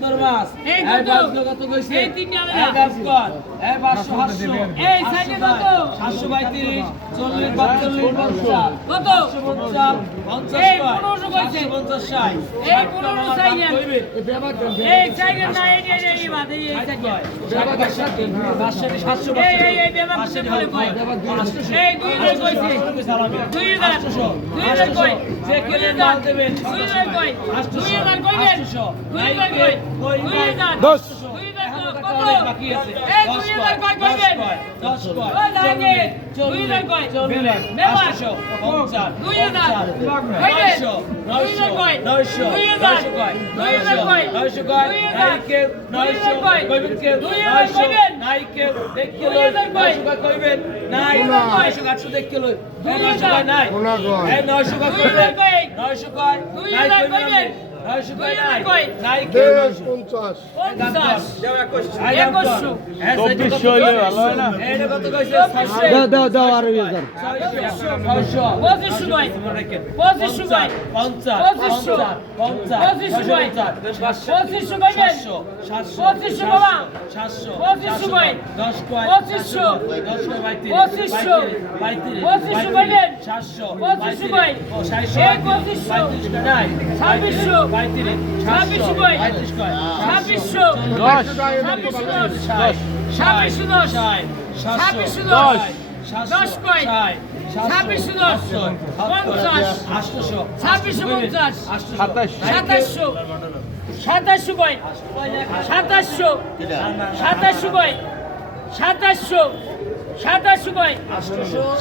মাছ এই কত কইছে এই তিনটা লাগা এক কর এই 500 800 এই সাইডে কত 732 40 42 50 কত 50 50 এই 1500 কইছে 50 60 এই 1500 সাইডে এই সাইডে না এই বাদ এই সাইডে 700 এই বেবা কত বলে কই এই 2000 কইছে 2000 কই যে কিলে দাও দেবেন 2000 কই 2000 কইবেন 2000 কই 10 বাকি আছে এই 2000 কয় কইবেন 10 কয় ও লাগে 2000 কয় নেবা 50 2000 কইবেন 2000 কয় 900 2000 কয় 2000 কয় 900 কয় নাইকে 900 কয় কইবেন কে 2000 কইবেন নাইকে দেখতে লই 900 কইবেন নাই 900 800 দেখতে লই 900 কয় নাই এই 900 কয় কইবেন 900 কয় 2000 কইবেন 900 কয় নাই নাইকে 50 দাও আর 2700